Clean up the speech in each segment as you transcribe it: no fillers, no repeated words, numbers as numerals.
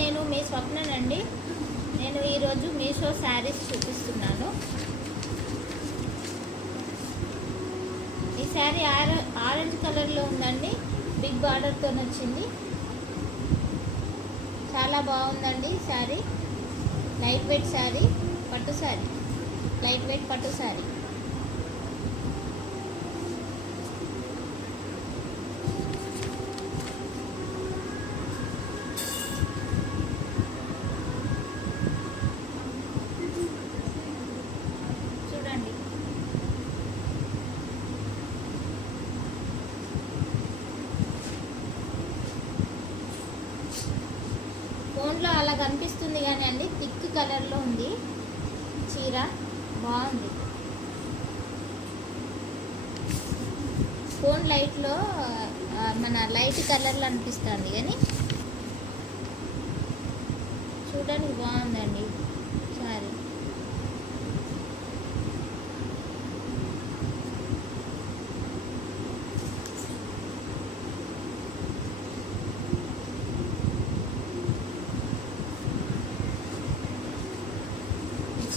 నేను మీ స్వప్ననండి. నేను ఈరోజు మీషో శారీస్ చూపిస్తున్నాను. ఈ శారీ ఆరెంజ్ కలర్లో ఉందండి. బిగ్ బార్డర్తో వచ్చింది. చాలా బాగుందండి శారీ. లైట్ వెయిట్ శారీ, పట్టు శారీ, లైట్ వెయిట్ పట్టు శారీ. చూడండి, ఫోన్లో అలా కనిపిస్తుంది కానీ అండి థిక్ కలర్లో ఉంది చీర. బాగుంది. ఫోన్ లైట్లో మన లైట్ కలర్లో అనిపిస్తుంది కానీ చూడడానికి బాగుందండి సారీ.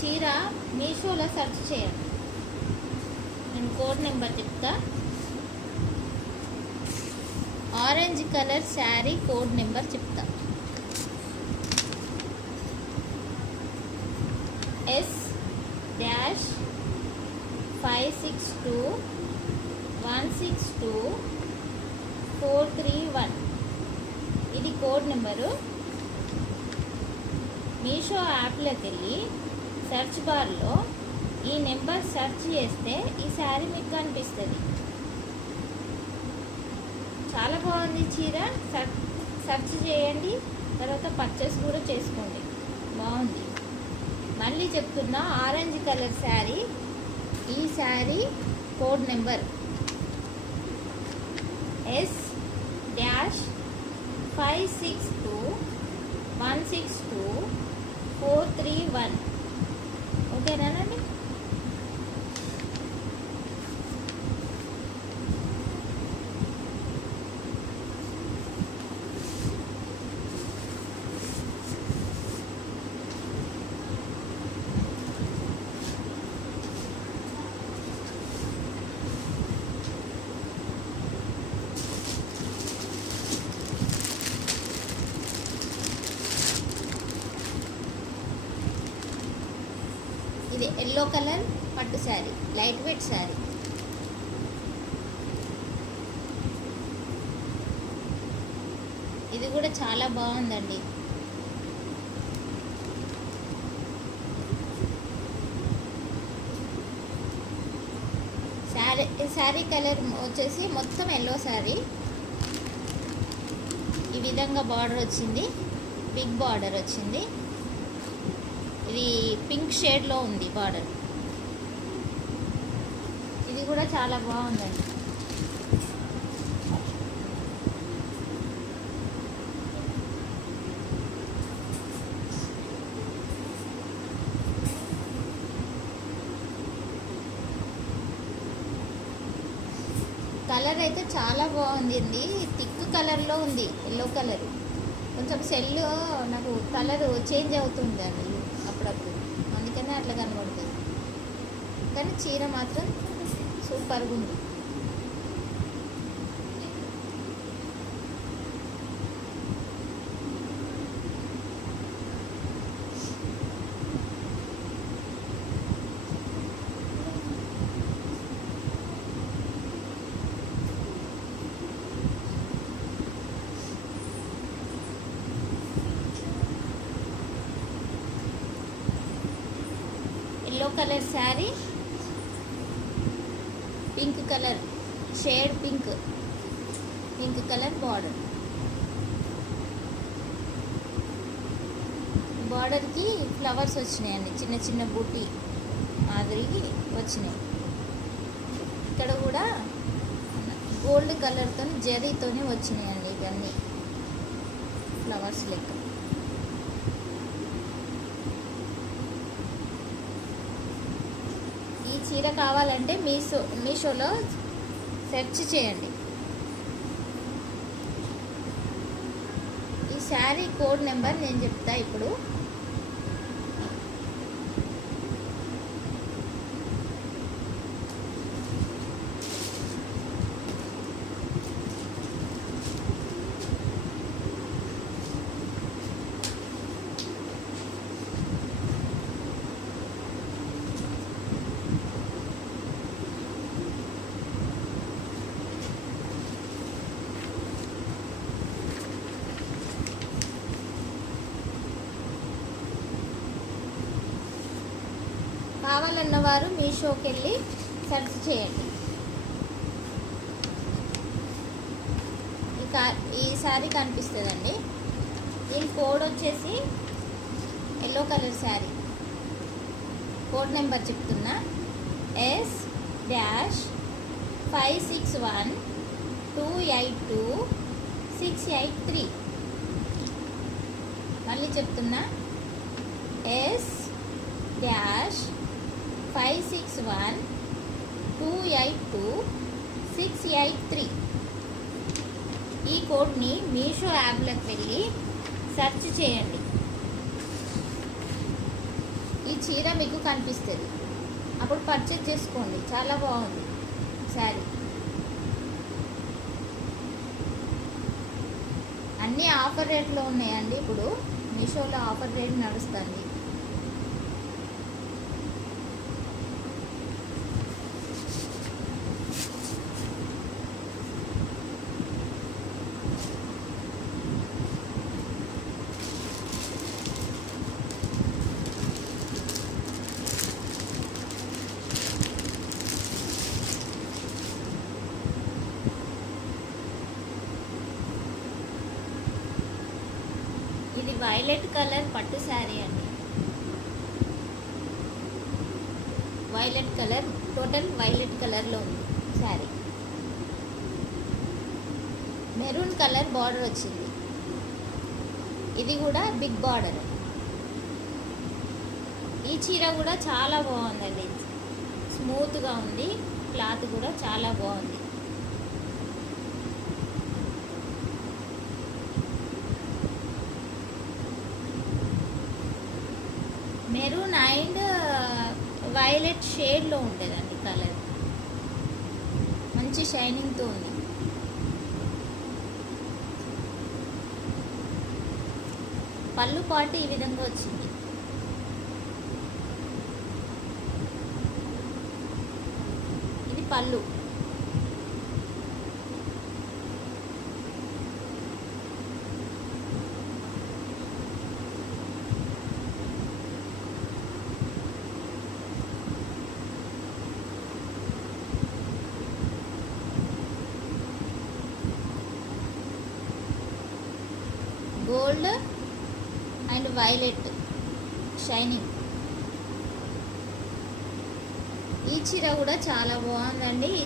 చీర మీషోలో సెర్చ్ చేయండి. నేను కోడ్ నెంబర్ చెప్తా. Orange colour sari code number చెప్తా. S-562162431. ఇది కోడ్ నెంబరు. మీషో యాప్లోకి వెళ్ళి సెర్చ్ బార్లో ఈ నెంబర్ సెర్చ్ చేస్తే ఈ శారీ మీకు కనిపిస్తుంది. చాలా బాగుంది చీర. సెర్చ్ చేయండి, తర్వాత పర్చేస్ కూడా చేసుకోండి. బాగుంది. మళ్ళీ చెప్తున్నా, ఆరెంజ్ కలర్ శారీ. ఈ శారీ కోడ్ నెంబర్ S-562162431. ఓకేనానండి? ఇది ఎల్లో కలర్ పట్టు శారీ, లైట్ వెయిట్ శారీ. ఇది కూడా చాలా బాగుందండి. శారీ కలర్ వచ్చేసి మొత్తం ఎల్లో శారీ. ఈ విధంగా బార్డర్ వచ్చింది, బిగ్ బార్డర్ వచ్చింది. ఇది పింక్ షేడ్లో ఉంది బార్డర్. ఇది కూడా చాలా బాగుందండి. కలర్ అయితే చాలా బాగుంది అండి. థిక్ కలర్లో ఉంది, ఎల్లో కలర్. కొంచెం సెల్ నాకు కలర్ చేంజ్ అవుతుంది అండి అప్పుడప్పుడు, అందుకనే అట్లా కనబడుతుంది. కానీ చీర మాత్రం సూపర్గా ఉంది. Yellow colour sari, pink colour shade, pink colour border. బార్డర్కి ఫ్లవర్స్ వచ్చినాయండి, చిన్న చిన్న బూటీ మాదిరికి వచ్చినాయి. ఇక్కడ కూడా గోల్డ్ కలర్తో జరీతోనే వచ్చినాయండి ఇవన్నీ ఫ్లవర్స్ లెక్క. ఈ చీర కావాలంటే మీషోలో సెర్చ్ చేయండి. ఈ శారీ కోడ్ నెంబర్ నేను చెప్తా ఇప్పుడు. కావాలన్నవారు మీషోకి వెళ్ళి సెర్చ్ చేయండి. ఈ శారీ కనిపిస్తుందండి. దీని కోడ్ వచ్చేసి yellow colour sari. Code number చెప్తున్నా, S-561282683. మళ్ళీ చెప్తున్నా, S-561282683. ఈ కోడ్ని మీషో యాప్లోకి వెళ్ళి సెర్చ్ చేయండి. ఈ చీర మీకు కనిపిస్తుంది, అప్పుడు పర్చేజ్ చేసుకోండి. చాలా బాగుంది శారీ. అన్నీ ఆఫర్ రేట్లో ఉన్నాయండి. ఇప్పుడు మీషోలో ఆఫర్ రేట్ నడుస్తుంది. ఇది వైలెట్ కలర్ పట్టు శారీ అండి. వైలెట్ కలర్, టోటల్ వైలెట్ కలర్లో ఉంది శారీ. మెరూన్ కలర్ బార్డర్ వచ్చింది. ఇది కూడా బిగ్ బార్డర్. ఈ చీర కూడా చాలా బాగుందండి. స్మూత్గా ఉంది, క్లాత్ కూడా చాలా బాగుంది. మెరూన్ అండ్ వైలెట్ షేడ్లో ఉండేదండి కలర్. మంచి షైనింగ్తో ఉంది. పళ్ళు పాటు ఈ విధంగా వచ్చింది. ఇది పళ్ళు. Gold and violet shining. ఈ చీర కూడా చాలా బాగుందండి. ఈ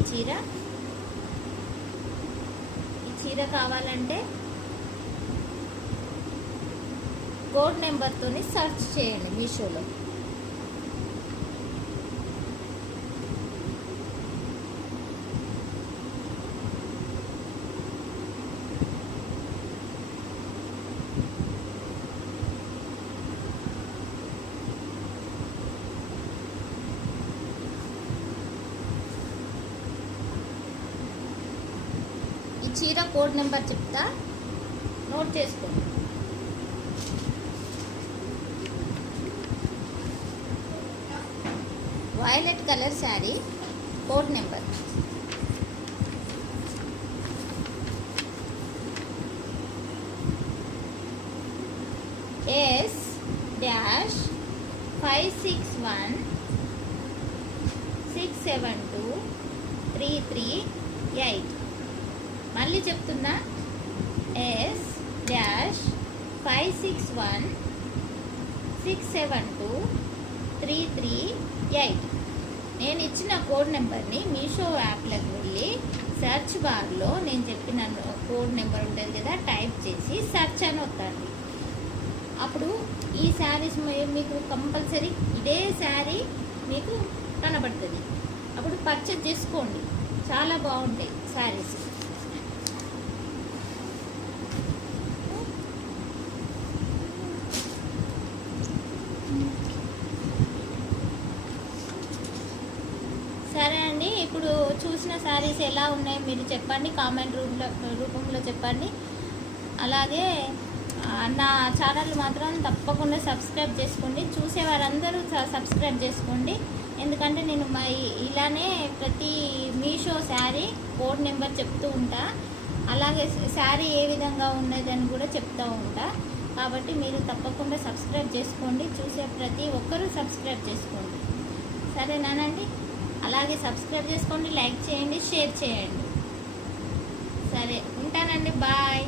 చీర కావాలంటే కోడ్ నెంబర్తో సెర్చ్ చేయండి మీషోలో. ఈ చీర కోడ్ నెంబర్ చెప్తా, నోట్ చేసుకోండి. Violet colour sari, code number S-561672338. మళ్ళీ చెప్తున్నా, S-561672338. నేను ఇచ్చిన కోడ్ నెంబర్ని మీషో యాప్లోకి వెళ్ళి సెర్చ్ బార్లో నేను చెప్పిన కోడ్ నెంబర్ ఉంటుంది కదా, టైప్ చేసి సెర్చ్ అని వస్తుంది. అప్పుడు ఈ శారీస్ మీకు కంపల్సరీ ఇదే శారీ మీకు కనబడుతుంది. అప్పుడు పర్చేజ్ చేసుకోండి. చాలా బాగుంటాయి శారీస్. ఇప్పుడు చూసిన శారీస్ ఎలా ఉన్నాయో మీరు చెప్పండి, కామెంట్ రూపంలో చెప్పండి. అలాగే నా ఛానల్ మాత్రం తప్పకుండా సబ్స్క్రైబ్ చేసుకోండి. చూసేవారందరూ సబ్స్క్రైబ్ చేసుకోండి. ఎందుకంటే నేను ఇలానే ప్రతి మీషో శారీ కోడ్ నెంబర్ చెప్తూ ఉంటా, అలాగే శారీ ఏ విధంగా ఉన్నదని కూడా చెప్తూ ఉంటా. కాబట్టి మీరు తప్పకుండా సబ్స్క్రైబ్ చేసుకోండి. చూసే ప్రతి ఒక్కరూ సబ్స్క్రైబ్ చేసుకోండి, సరేనానండి? అలాగే సబ్స్క్రైబ్ చేసుకోండి, లైక్ చేయండి, షేర్ చేయండి. సరే, ఉంటానండి, బాయ్.